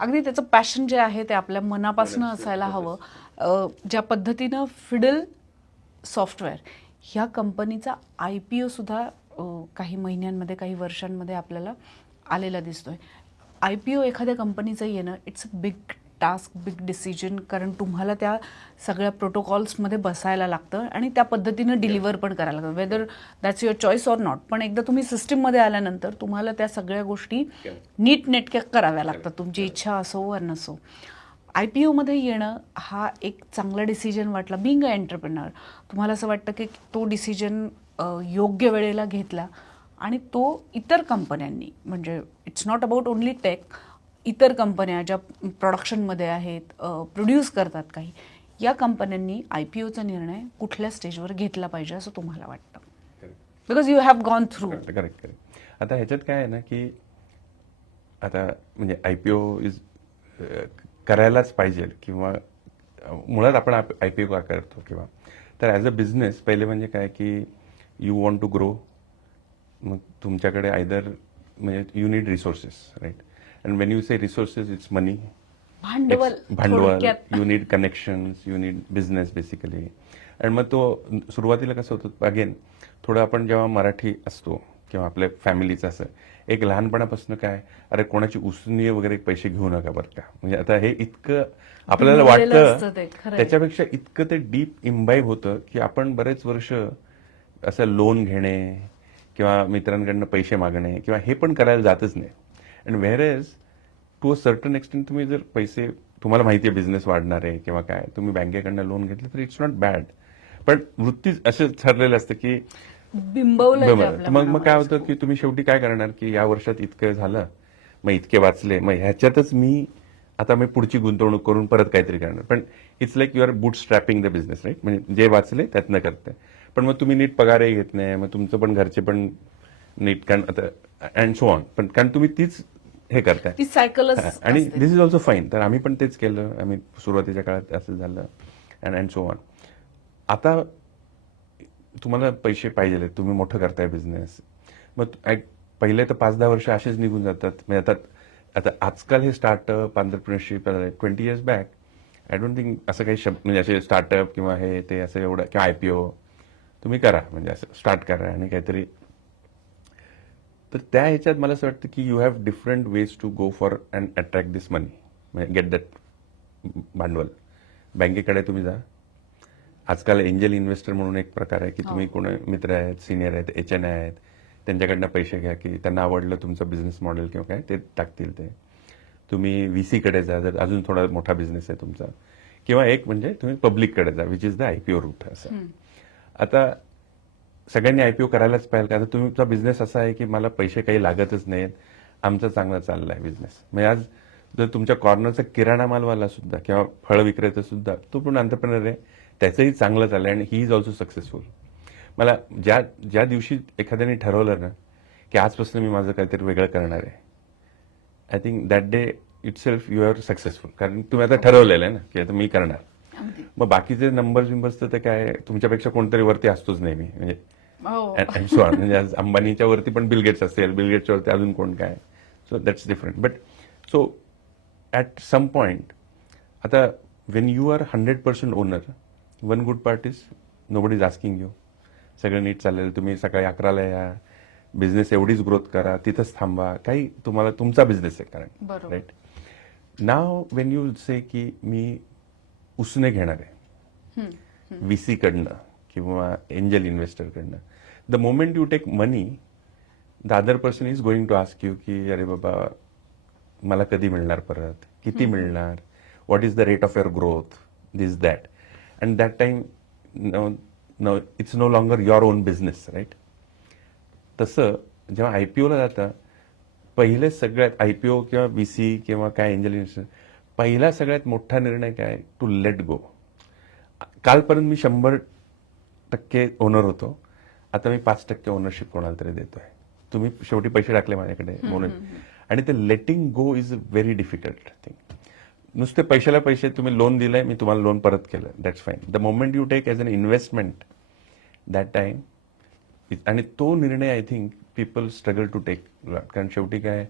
अगदी त्याचं पॅशन जे आहे ते आपल्या मनापासून असायला हवं. ज्या पद्धतीनं फिडल सॉफ्टवेअर ह्या कंपनीचा आय पी ओसुद्धा काही महिन्यांमध्ये काही वर्षांमध्ये आपल्याला आलेला दिसतोय. आय पी ओ एखाद्या कंपनीचं येणं it's a big task big decision कारण तुम्हाला त्या सगळ्या प्रोटोकॉल्समध्ये बसायला लागतं आणि त्या पद्धतीनं डिलिव्हर पण करायला लागतं. Whether that's your choice or not पण एकदा तुम्ही सिस्टीममध्ये आल्यानंतर तुम्हाला त्या सगळ्या गोष्टी नीट नेटक्या कराव्या लागतात. तुमची इच्छा असो वा नसो. आय पी ओमध्ये येणं हा एक चांगला डिसिजन वाटला. बिंग अ एंटरप्रिनर तुम्हाला असं वाटतं की तो डिसिजन योग्य वेळेला घेतला आणि तो इतर कंपन्यांनी म्हणजे it's not about only tech इतर कंपन्या ज्या प्रोडक्शनमध्ये आहेत प्रोड्यूस करतात काही या कंपन्यांनी आय पी ओचा निर्णय कुठल्या स्टेजवर घेतला पाहिजे असं तुम्हाला वाटतं? Because you have gone through correct correct आता ह्याच्यात काय आहे ना की आता म्हणजे आय पी ओ इज करायलाच पाहिजे किंवा मुळात आपण आय पी ओ का करतो किंवा. तर ॲज अ बिझनेस पहिले म्हणजे काय की यू वॉन्ट टू ग्रो मग तुमच्याकडे आयदर म्हणजे you need resources right and when you say resources it's money भांडवल भांडवल थोडक्यात. You need connections you need business basically आणि मग तो सुरुवातीला कसं होतं? अगेन थोडं आपण जेव्हा मराठी असतो किंवा आपल्या फॅमिलीचं असं एक लहानपणापासून काय अरे कोणाची उसनी वगैरे पैसे घेऊ नका बरं का. म्हणजे आता हे इतकं आपल्याला असतं वाटतं ते, खरंय. त्याच्यापेक्षा इतकं ते डीप इम्बाईब होतं की आपण बरेच वर्ष असं लोन घेणे किंवा मित्रांकडनं पैसे मागणे किंवा हे पण करायला जातच नाही. And whereas to a certain extent तुम्ही जर पैसे तुम्हाला माहिती आहे बिझनेस वाढणार आहे किंवा काय तुम्ही बँकेकडनं लोन घेतलं तर इट्स नॉट बॅड पण वृत्ती असं ठरलेलं असतं की बिंबवलं मग मग काय. होतं की तुम्ही शेवटी काय करणार की या वर्षात इतकं झालं मग इतके वाचले मग ह्याच्यातच मी आता मी पुढची गुंतवणूक करून परत काहीतरी करणार. पण it's like your bootstrapping the business right म्हणजे जे वाचले त्यातनं करते. पण मग तुम्ही नीट पगारही घेत नाही मग तुमचं पण घरचे पण नीट कारण आता अँड सो ऑन पण कारण तुम्ही तीच हे करताय. ती सायकलच आणि दिस इज ऑल्सो फाईन तर आम्ही पण तेच केलं. आम्ही सुरुवातीच्या काळात असं झालं. अँड अँड सो ऑन आता तुम्हाला पैसे पाहिजे तुम्ही मोठं करताय बिझनेस मग पहिले तर पाच दहा वर्ष असेच निघून जातात. म्हणजे आता आता आजकाल हे startup entrepreneurship twenty years back I don't think असं काही शब्द म्हणजे असे स्टार्टअप किंवा हे ते असं एवढं किंवा आय पी ओ तुम्ही करा. म्हणजे असं स्टार्ट करा आणि काहीतरी तर त्या ह्याच्यात मला असं वाटतं की you have different ways to go for and attract this money म्हणजे गेट दॅट भांडवल. बँकेकडे तुम्ही जा. आजकाल एंजल इन्व्हेस्टर म्हणून एक प्रकार आहे की तुम्ही कोण मित्र आहेत सिनियर आहेत एच एन आहेत त्यांच्याकडनं पैसे घ्या की त्यांना आवडलं तुमचं बिझनेस मॉडेल किंवा काय ते टाकतील ते. तुम्ही व्ही सीकडे जा जर अजून थोडा मोठा बिझनेस आहे तुमचा. किंवा एक म्हणजे तुम्ही पब्लिककडे जा which is the IPO route असं. आता सगळ्यांनी आयपीओ करायलाच पाहिजे. कारण तुमचा बिझनेस असा आहे की मला पैसे काही लागतच नाहीत. आमचा चांगला चाललाय बिझनेस म्हणजे आज जर तुमच्या कॉर्नरचा किराणा मालवाला सुद्धा किंवा फळ विक्रेता सुद्धा तो पण अंतरप्रिनर आहे. त्याचंही चांगलं चाललंय आणि ही इज ऑल्सो सक्सेसफुल मला ज्या ज्या दिवशी एखाद्याने ठरवलं ना की आजपासून मी माझं काहीतरी वेगळं करणार आहे. I think that day itself you are successful कारण तुम्ही आता ठरवलेलं आहे ना की आता मी करणार. मग बाकीचे नंबर्स बिंबर्स तर ते काय तुमच्यापेक्षा कोणतरी वरती असतोच नेहमी. म्हणजे so on. म्हणजे आज अंबानीच्या वरती पण बिल गेट्स असेल बिल गेट्सच्या वरती अजून कोण काय so that's different but so at some point आता when you are hundred percent owner one good part is nobody is asking you सगळं नीट चाललेलं तुम्ही सकाळी अकराला या. बिझनेस एवढीच ग्रोथ करा तिथंच थांबा. काही तुम्हाला तुमचा बिझनेस आहे कारण. राईट नाव वेन यू से की मी उसने घेणार आहे. व्ही सीकडनं किंवा angel इन्व्हेस्टरकडनं the moment you take money the other person is going to ask you की अरे बाबा मला कधी मिळणार परत? किती मिळणार? What is the rate of your growth this that and that time no it's no longer your own business right तसं जेव्हा आय पी ओला जातं पहिले सगळ्यात आय पी ओ किंवा व्ही सी किंवा काय एंजल इन्व्हेस्टर पहिला सगळ्यात मोठा निर्णय काय? टू लेट गो कालपर्यंत मी शंभर टक्के ओनर होतो. आता मी पाच टक्के ओनरशिप कोणाला तरी देतोय. तुम्ही शेवटी पैसे टाकले माझ्याकडे म्हणून. आणि ते letting go is a very difficult thing नुसते पैशाला पैसे तुम्ही लोन दिलंय मी तुम्हाला लोन परत केलं. That's fine the moment you take as an investment that time आणि तो निर्णय I think people struggle to take कारण शेवटी काय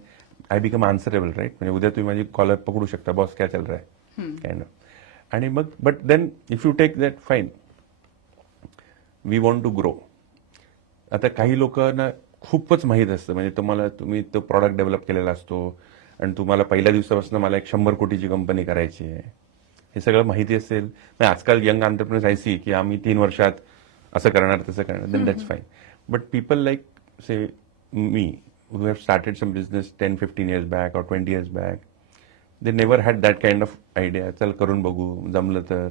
आय बिकम आन्सरेबल राईट म्हणजे उद्या तुम्ही माझी कॉलर पकडू शकता. बॉस काय चाल रहा है काइंड ऑफ आणि मग but then if you take that fine we want to grow आता काही लोकांना खूपच माहीत असतं. म्हणजे तुम्हाला तुम्ही तो प्रॉडक्ट डेव्हलप केलेला असतो आणि तुम्हाला पहिल्या दिवसापासून मला एक शंभर कोटीची कंपनी करायची आहे. हे सगळं माहिती असेल. नाही आजकाल यंग आंतरप्रिनर्स आय सी की आम्ही तीन वर्षात असं करणार तसं करणार. Then that's fine but people like say me who have started some business ten fifteen years back और twenty years back they never had that kind of idea चल करून बघू. जमलं तर.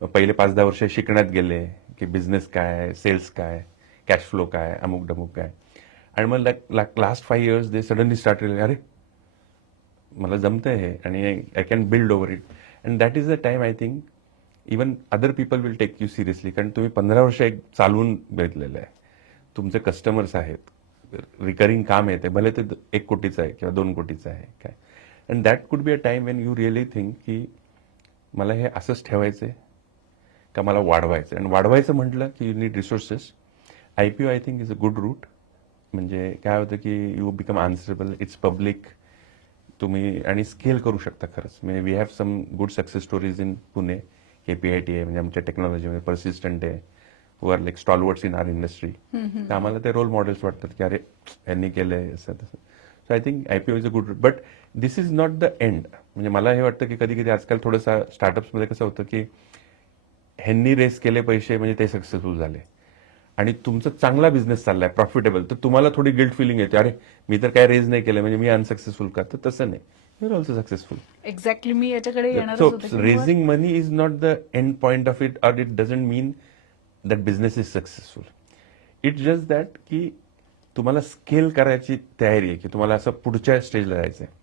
पहिले पाच दहा वर्ष शिकण्यात गेले. की बिझनेस काय सेल्स काय कॅश फ्लो काय अमुक डमुक काय आणि मग like last five years they suddenly start अरे मला जमतं हे आणि I can build over it and that is the time I think even other people will take you seriously कारण तुम्ही पंधरा वर्ष एक चालवून बघितलेलं आहे. तुमचे कस्टमर्स आहेत. रिकरिंग काम आहे ते भले ते एक कोटीचं आहे किंवा दोन कोटीचं आहे काय. And that could be a time when you really think की मला हे असंच ठेवायचं आहे का मला वाढवायचं आणि वाढवायचं म्हटलं की you need resources I P O I think is a good route म्हणजे काय होतं की you become answerable it's public तुम्ही आणि स्केल करू शकता खरंच. म्हणजे we have some good success stories in Pune K P I T आहे म्हणजे आमच्या टेक्नॉलॉजीमध्ये परसिस्टंट आहे. Who are like stalwarts in our industry तर आम्हाला ते रोल मॉडेल्स वाटतात की अरे यांनी केलंय असं तसं. So I think I P O is a good but this is not the end म्हणजे मला हे वाटतं की कधी कधी आजकाल थोडंसं स्टार्टअप्समध्ये कसं होतं की ह्यांनी रेस केले पैसे म्हणजे ते सक्सेसफुल झाले. आणि तुमचा चांगला बिझनेस चाललाय प्रॉफिटेबल तर तुम्हाला थोडी गिल्ट फिलिंग येते. अरे मी तर काय रेज नाही केलं म्हणजे मी अनसक्सेसफुल का? तर तसं नाही. युअर ऑल्सो सक्सेसफुल एक्झॅक्टली मी याच्याकडे so raising money is not the end point of it और it doesn't mean that business is successful it just that की तुम्हाला स्केल करायची तयारी आहे की तुम्हाला असं पुढच्या स्टेजला जायचं आहे